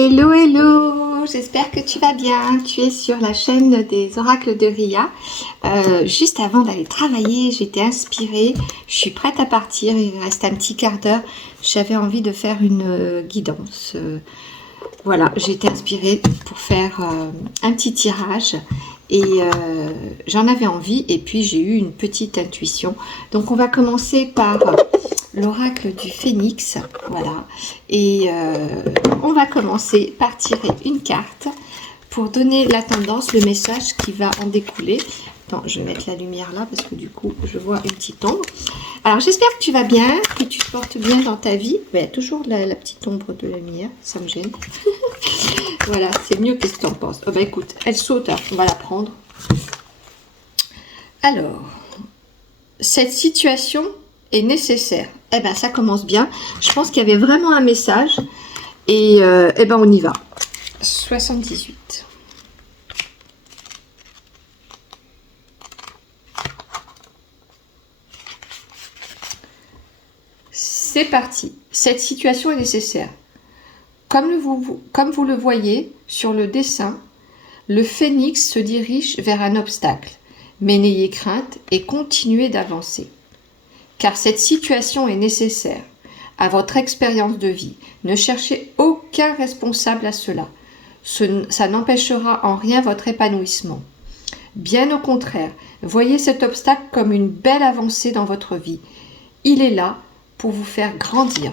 Hello, hello, j'espère que tu vas bien. Tu es sur la chaîne des oracles de Ria. Juste avant d'aller travailler, j'étais inspirée. Je suis prête à partir, il reste un petit quart d'heure. J'avais envie de faire une guidance. Voilà, j'ai été inspirée pour faire un petit tirage. Et j'en avais envie et puis j'ai eu une petite intuition. Donc on va commencer par l'oracle du phénix, voilà. Et on va commencer par tirer une carte pour donner la tendance, le message qui va en découler. Attends, je vais mettre la lumière là parce que du coup je vois une petite ombre. Alors j'espère que tu vas bien, que tu te portes bien dans ta vie. Il y a toujours la petite ombre de la lumière, ça me gêne. Voilà, c'est mieux. Qu'est-ce que tu en penses? Oh, bah écoute, elle saute, hein. On va la prendre. Alors, cette situation est nécessaire. Eh ben, ça commence bien. Je pense qu'il y avait vraiment un message. Et eh ben, on y va. 78. C'est parti. Cette situation est nécessaire. Comme vous le voyez sur le dessin, le phénix se dirige vers un obstacle. Mais n'ayez crainte et continuez d'avancer. Car cette situation est nécessaire à votre expérience de vie. Ne cherchez aucun responsable à cela. Ça n'empêchera en rien votre épanouissement. Bien au contraire, voyez cet obstacle comme une belle avancée dans votre vie. Il est là pour vous faire grandir.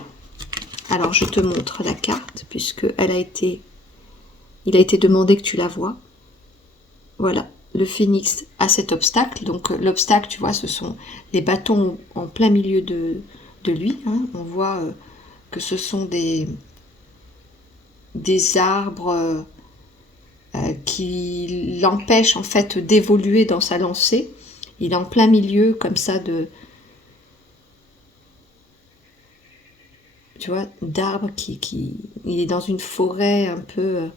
Alors je te montre la carte puisque il a été demandé que tu la vois. Voilà, le phénix a cet obstacle. Donc l'obstacle, tu vois, ce sont les bâtons en plein milieu de lui. Hein. On voit que ce sont des arbres qui l'empêchent en fait d'évoluer dans sa lancée. Il est en plein milieu comme ça tu vois, d'arbres il est dans une forêt un peu,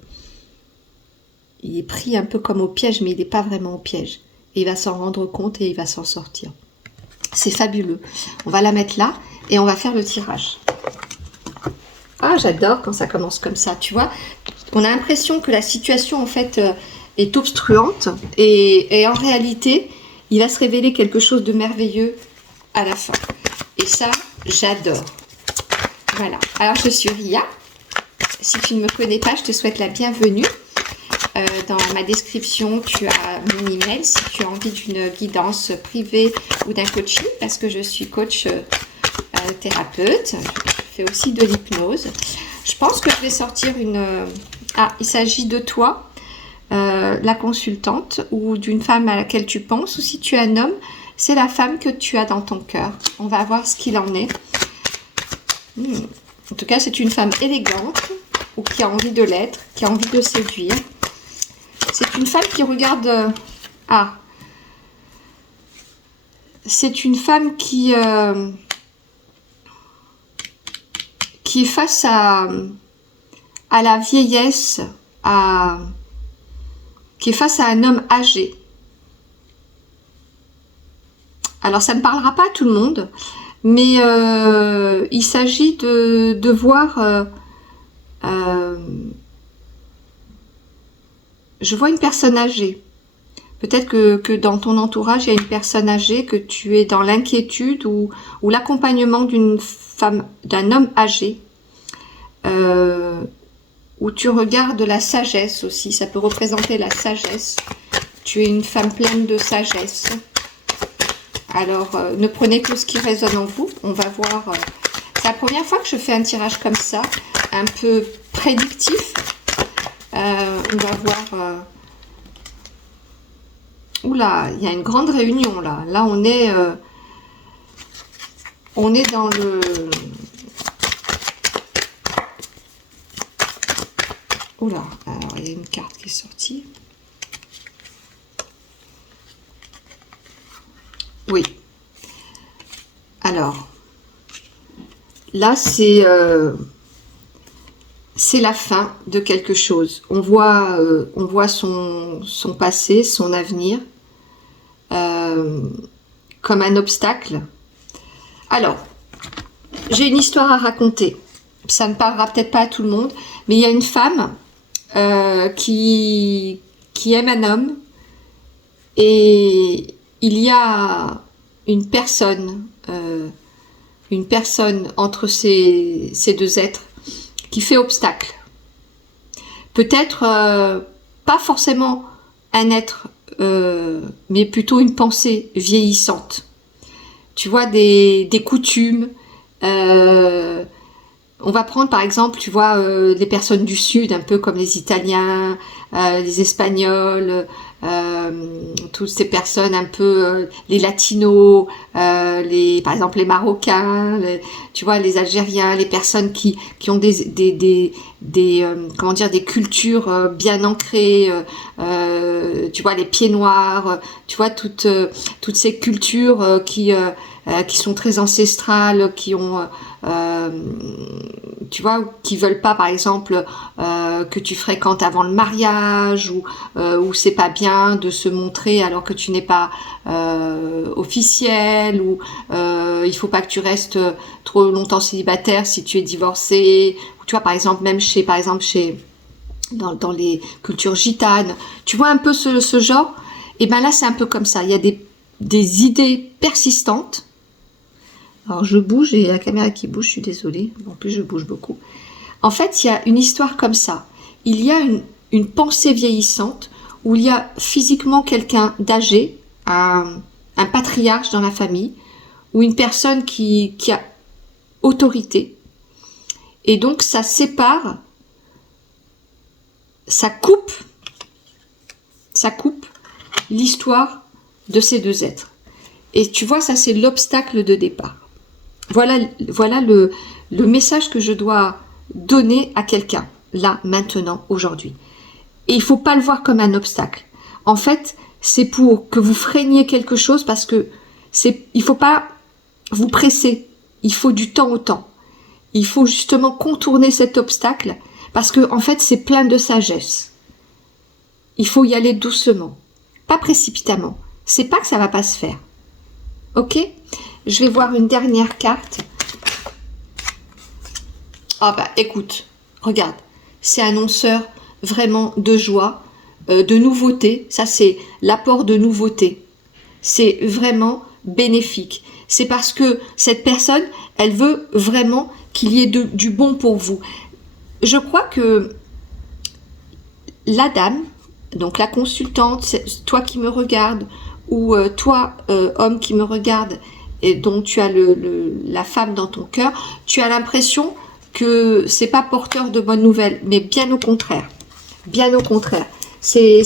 il est pris un peu comme au piège, mais il n'est pas vraiment au piège. Et il va s'en rendre compte et il va s'en sortir. C'est fabuleux. On va la mettre là et on va faire le tirage. Ah, j'adore quand ça commence comme ça, tu vois. On a l'impression que la situation en fait est obstruante et en réalité, il va se révéler quelque chose de merveilleux à la fin. Et ça, j'adore. Voilà, alors je suis Ria. Si tu ne me connais pas, je te souhaite la bienvenue. Dans ma description, tu as mon email si tu as envie d'une guidance privée ou d'un coaching, parce que je suis coach thérapeute. Je fais aussi de l'hypnose. Je pense que je vais sortir une... Ah, il s'agit de toi, la consultante, ou d'une femme à laquelle tu penses, ou si tu es un homme, c'est la femme que tu as dans ton cœur. On va voir ce qu'il en est. En tout cas, c'est une femme élégante ou qui a envie de l'être, qui a envie de séduire. C'est une femme qui regarde... c'est une femme qui est face à la vieillesse, qui est face à un homme âgé. Alors, ça ne parlera pas à tout le monde. Mais il s'agit de voir, je vois une personne âgée. Peut-être que dans ton entourage, il y a une personne âgée, que tu es dans l'inquiétude ou l'accompagnement d'une femme, d'un homme âgé, où tu regardes la sagesse aussi. Ça peut représenter la sagesse. Tu es une femme pleine de sagesse. Alors, ne prenez que ce qui résonne en vous. On va voir. C'est la première fois que je fais un tirage comme ça, un peu prédictif. On va voir. Oula, il y a une grande réunion là. Là, on est dans le. Oula, alors il y a une carte qui est sortie. Oui. Alors, là, c'est la fin de quelque chose. On voit son passé, son avenir, comme un obstacle. Alors, j'ai une histoire à raconter. Ça ne parlera peut-être pas à tout le monde, Mais il y a une femme qui aime un homme, et il y a une personne entre ces deux êtres qui fait obstacle. Peut-être pas forcément un être, mais plutôt une pensée vieillissante. Tu vois, des coutumes. On va prendre par exemple, tu vois, les personnes du Sud, un peu comme les Italiens, les Espagnols, toutes ces personnes un peu, les Latinos, par exemple les Marocains, tu vois, les Algériens, les personnes qui ont des comment dire, des cultures bien ancrées, tu vois, les pieds noirs, tu vois, toutes ces cultures qui sont très ancestrales, qui ont tu vois, qui veulent pas par exemple que tu fréquentes avant le mariage, ou c'est pas bien de se montrer alors que tu n'es pas officiel, ou il faut pas que tu restes trop longtemps célibataire si tu es divorcé, ou tu vois, par exemple même chez dans les cultures gitanes, tu vois un peu ce genre. Et ben là c'est un peu comme ça, il y a des idées persistantes. Alors je bouge, et la caméra qui bouge, je suis désolée. En plus je bouge beaucoup. En fait, il y a une histoire comme ça. Il y a une pensée vieillissante où il y a physiquement quelqu'un d'âgé, un patriarche dans la famille, ou une personne qui a autorité. Et donc ça sépare, ça coupe l'histoire de ces deux êtres. Et tu vois, ça c'est l'obstacle de départ. Voilà le message que je dois donner à quelqu'un, là, maintenant, aujourd'hui. Et il faut pas le voir comme un obstacle. En fait, c'est pour que vous freiniez quelque chose, parce que il faut pas vous presser. Il faut du temps au temps. Il faut justement contourner cet obstacle, parce que, en fait, c'est plein de sagesse. Il faut y aller doucement, pas précipitamment. C'est pas que ça va pas se faire. Ok? Je vais voir une dernière carte. Ah bah écoute, regarde, c'est annonceur vraiment de joie, de nouveauté. Ça c'est l'apport de nouveauté. C'est vraiment bénéfique. C'est parce que cette personne, elle veut vraiment qu'il y ait du bon pour vous. Je crois que la dame, donc la consultante, toi qui me regardes, ou toi, homme qui me regarde, et dont tu as la femme dans ton cœur, tu as l'impression que c'est pas porteur de bonnes nouvelles, mais bien au contraire. Bien au contraire. C'est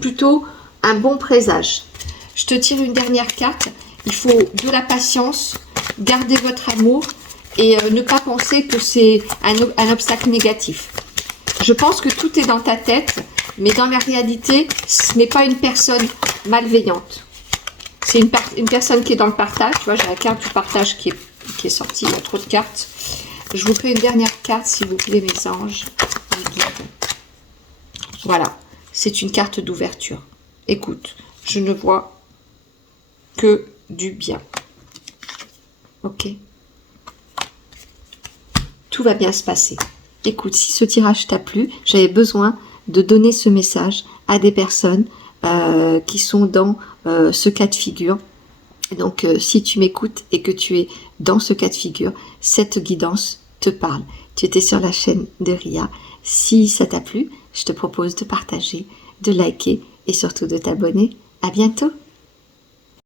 plutôt un bon présage. Je te tire une dernière carte. Il faut de la patience, garder votre amour, et ne pas penser que c'est un obstacle négatif. Je pense que tout est dans ta tête, mais dans la réalité, ce n'est pas une personne malveillante. C'est une personne qui est dans le partage. Tu vois, j'ai la carte du partage qui est sortie. Il y a trop de cartes. Je vous fais une dernière carte, s'il vous plaît, mes anges. Voilà. C'est une carte d'ouverture. Écoute, je ne vois que du bien. Ok? Tout va bien se passer. Écoute, si ce tirage t'a plu, j'avais besoin de donner ce message à des personnes qui sont dans ce cas de figure. Donc, si tu m'écoutes et que tu es dans ce cas de figure, cette guidance te parle. Tu étais sur la chaîne de Ria. Si ça t'a plu, je te propose de partager, de liker et surtout de t'abonner. À bientôt!